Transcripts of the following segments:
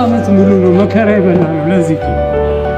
ዓመት ሙሉ ነው መከራ ይበላል። ለዚህ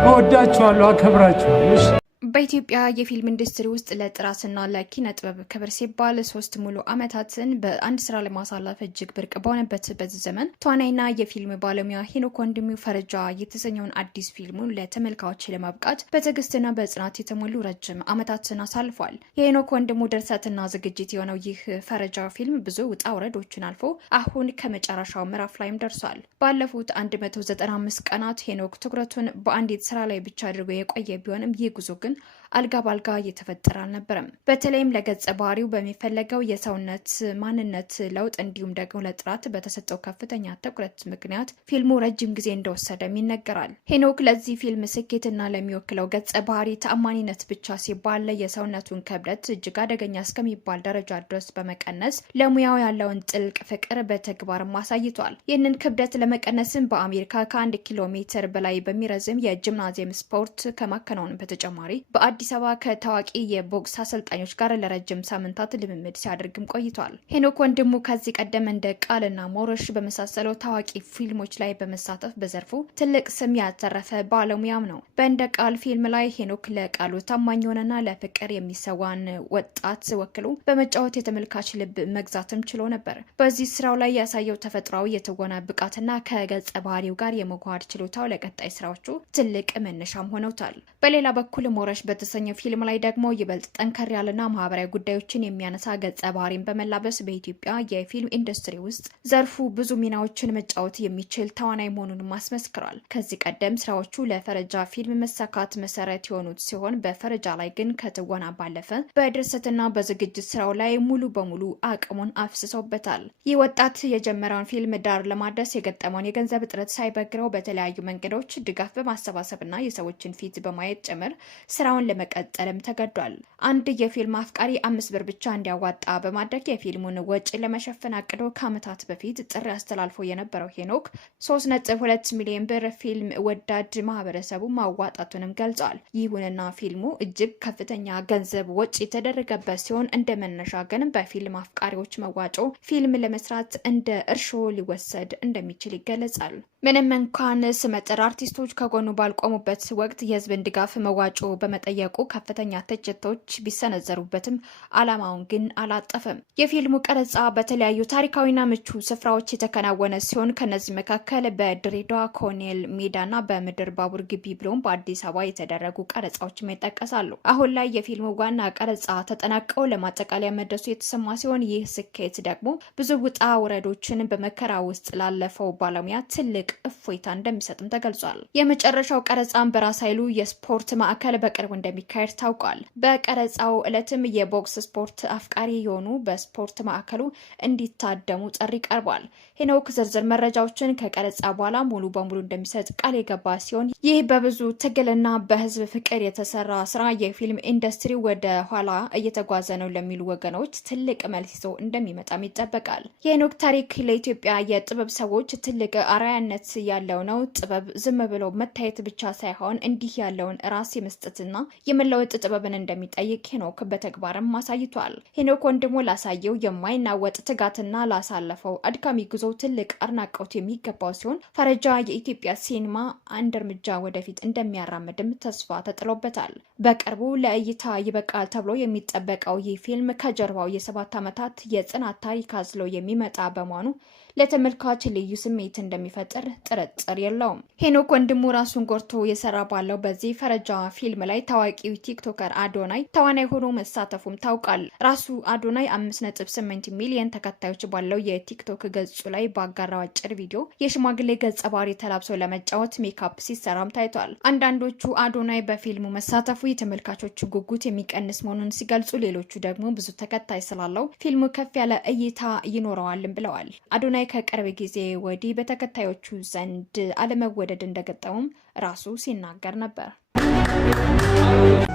እወዳችኋለሁ፣ አከብራችኋለሁ። በኢትዮጵያ የፊልም ኢንዱስትሪ ውስጥ ለጥራትና ለኪነ ጥበብ ክብር ሲባል 3 ሙሉ ዓመታትን በአንድ ስራ ለማሳለፍ እጅግ ብርቅ በሆነበት በዚህ ዘመን ተዋናይና የፊልም ባለሙያ ሄኖክ ወንድሙ ፈረጃ የተሰኘውን አዲስ ፊልሙን ለተመልካዮች ለማብቃት በትዕግስትና በጽናት የተሞሉ ረጅም ዓመታትን አሳልፏል። የሄኖክ ወንድሙ ድርሰትና ዝግጅት የሆነው ይህ ፈረጃ ፊልም ብዙ ውጣ ውረዶችን አልፎ አሁን ከመጨረሻው ምዕራፍ ላይም ደርሷል። ባለፉት 195 ቀናት ሄኖክ ትኩረቱን በአንዲት ስራ ላይ ብቻ አድርጎ የቆየ ቢሆንም ይህ ጉዞ ግን አልጋ ባልጋ እየተፈጠረ አልነበረም። በተለይም ለገጸ ባህሪው በሚፈለገው የሰውነት ማንነት ለውጥ እንዲሁም ደግሞ ለጥራት በተሰጠው ከፍተኛ ትኩረት ምክንያት ፊልሙ ረጅም ጊዜ እንደወሰደም ይነገራል። ሄኖክ ለዚህ ፊልም ስኬትና ለሚወክለው ገጸ ባህሪ ተአማኒነት ብቻ ሲባል የሰውነቱን ክብደት እጅግ አደገኛ እስከሚባል ደረጃ ድረስ በመቀነስ ለሙያው ያለውን ጥልቅ ፍቅር በተግባርም አሳይቷል። ይህንን ክብደት ለመቀነስም በአሜሪካ ከ1 ኪሎ ሜትር በላይ በሚረዝም የጂምናዚየም ስፖርት ከማከናወን በተጨማሪ በአዲስ አበባ ከታዋቂ የቦክስ አሰልጣኞች ጋር ለረጅም ሳምንታት ልምምድ ሲያደርግም ቆይቷል። ሄኖክ ወንድሙ ከዚህ ቀደም እንደ ቃልና ሞረሽ በመሳሰለው ታዋቂ ፊልሞች ላይ በመሳተፍ በዘርፉ ትልቅ ስም ያተረፈ ባለሙያም ነው። በእንደ ቃል ፊልም ላይ ሄኖክ ለቃሉ ታማኝ የሆነና ለፍቅር የሚሰዋን ወጣት ወክሎ በመጫወት የተመልካች ልብ መግዛትም ችሎ ነበር። በዚህ ስራው ላይ ያሳየው ተፈጥሯዊ የትወና ብቃትና ከገጸ ባህሪው ጋር የመጓድ ችሎታው ለቀጣይ ስራዎቹ ትልቅ መነሻም ሆነውታል። በሌላ በኩል ሞረሽ በተሰኘው ፊልም ላይ ደግሞ ይበልጥ ጠንከር ያለና ማህበራዊ ጉዳዮችን የሚያነሳ ገጸ ባህሪን በመላበስ በኢትዮጵያ የፊልም ኢንዱስትሪ ውስጥ ዘርፉ ብዙ ሚናዎችን መጫወት የሚችል ተዋናይ መሆኑንም አስመስክሯል። ከዚህ ቀደም ስራዎቹ ለፈረጃ ፊልም መሳካት መሰረት የሆኑት ሲሆን በፈረጃ ላይ ግን ከትወና ባለፈ በድርሰትና በዝግጅት ስራው ላይ ሙሉ በሙሉ አቅሙን አፍስሶበታል። ይህ ወጣት የጀመረውን ፊልም ዳር ለማድረስ የገጠመውን የገንዘብ እጥረት ሳይበግረው በተለያዩ መንገዶች ድጋፍ በማሰባሰብና የሰዎችን ፊት በማየት ጭምር ስራውን ለመቀጠልም ተገዷል። አንድ የፊልም አፍቃሪ 5 ብር ብቻ እንዲያዋጣ በማድረግ የፊልሙን ወጪ ለመሸፈን አቅዶ ከዓመታት በፊት ጥሪ አስተላልፎ የነበረው ሄኖክ 3.2 ሚሊዮን ብር ፊልም ወዳድ ማህበረሰቡ ማዋጣቱንም ገልጿል። ይሁንና ፊልሙ እጅግ ከፍተኛ ገንዘብ ወጪ የተደረገበት ሲሆን እንደ መነሻ ግን በፊልም አፍቃሪዎች መዋጮ ፊልም ለመስራት እንደ እርሾ ሊወሰድ እንደሚችል ይገለጻል። ምንም እንኳን ስመጥር አርቲስቶች ከጎኑ ባልቆሙበት ወቅት የህዝብን ድጋፍ መዋጮ በመጠየቁ ከፍተኛ ትችቶች ቢሰነዘሩበትም ዓላማውን ግን አላጠፈም። የፊልሙ ቀረጻ በተለያዩ ታሪካዊና ምቹ ስፍራዎች የተከናወነ ሲሆን ከነዚህ መካከል በድሬዳዋ ኮኔል ሜዳና በምድር ባቡር ግቢ ብሎም በአዲስ አበባ የተደረጉ ቀረጻዎችም ይጠቀሳሉ። አሁን ላይ የፊልሙ ዋና ቀረጻ ተጠናቀው ለማጠቃለያ መድረሱ የተሰማ ሲሆን ይህ ስኬት ደግሞ ብዙ ውጣ ውረዶችን በመከራ ውስጥ ላለፈው ባለሙያ ትልቅ እፎይታ እንደሚሰጥም ተገልጿል። የመጨረሻው ቀረጻን በራስ ኃይሉ የስፖርት ማዕከል በቅርቡ እንደሚካሄድ ታውቋል። በቀረጻው ዕለትም የቦክስ ስፖርት አፍቃሪ የሆኑ በስፖርት ማዕከሉ እንዲታደሙ ጥሪ ቀርቧል። ሄኖክ ዝርዝር መረጃዎችን ከቀረጻ በኋላ ሙሉ በሙሉ እንደሚሰጥ ቃል የገባ ሲሆን ይህ በብዙ ትግልና በህዝብ ፍቅር የተሰራ ስራ የፊልም ኢንዱስትሪ ወደ ኋላ እየተጓዘ ነው ለሚሉ ወገኖች ትልቅ መልስ ይዞ እንደሚመጣም ይጠበቃል። የሄኖክ ታሪክ ለኢትዮጵያ የጥበብ ሰዎች ትልቅ አርአያነት ያለው ነው። ጥበብ ዝም ብሎ መታየት ብቻ ሳይሆን እንዲህ ያለውን ራስ የመስጠትና የመለወጥ ጥበብን እንደሚጠይቅ ሄኖክ በተግባርም አሳይቷል። ሄኖክ ወንድሙ ላሳየው የማይናወጥ ትጋትና ላሳለፈው አድካሚ ጉዞ ትልቅ አድናቆት የሚገባው ሲሆን ፈረጃ የኢትዮጵያ ሲኒማ አንድ እርምጃ ወደፊት እንደሚያራምድም ተስፋ ተጥሎበታል። በቅርቡ ለእይታ ይበቃል ተብሎ የሚጠበቀው ይህ ፊልም ከጀርባው የ7 ዓመታት የጽናት ታሪክ አዝሎ የሚመጣ በመሆኑ ለተመልካች ልዩ ስሜት እንደሚፈጥር ጥርጥር የለውም። ሄኖክ ወንድሙ ራሱን ጎርቶ የሰራ ባለው በዚህ ፈረጃ ፊልም ላይ ታዋቂው ቲክቶከር አዶናይ ተዋናይ ሆኖ መሳተፉም ታውቃል። ራሱ አዶናይ 5.8 ሚሊዮን ተከታዮች ባለው የቲክቶክ ገጹ ላይ ባጋራው አጭር ቪዲዮ የሽማግሌ ገጸ ባህሪ ተላብሶ ለመጫወት ሜካፕ ሲሰራም ታይቷል። አንዳንዶቹ አዶናይ በፊልሙ መሳተፉ የተመልካቾች ጉጉት የሚቀንስ መሆኑን ሲገልጹ፣ ሌሎቹ ደግሞ ብዙ ተከታይ ስላለው ፊልሙ ከፍ ያለ እይታ ይኖረዋልም ብለዋል። አዶናይ ከቅርብ ጊዜ ወዲህ በተከታዮቹ ዘንድ አለመወደድ እንደገጠሙም ራሱ ሲናገር ነበር።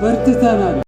በርትተናል።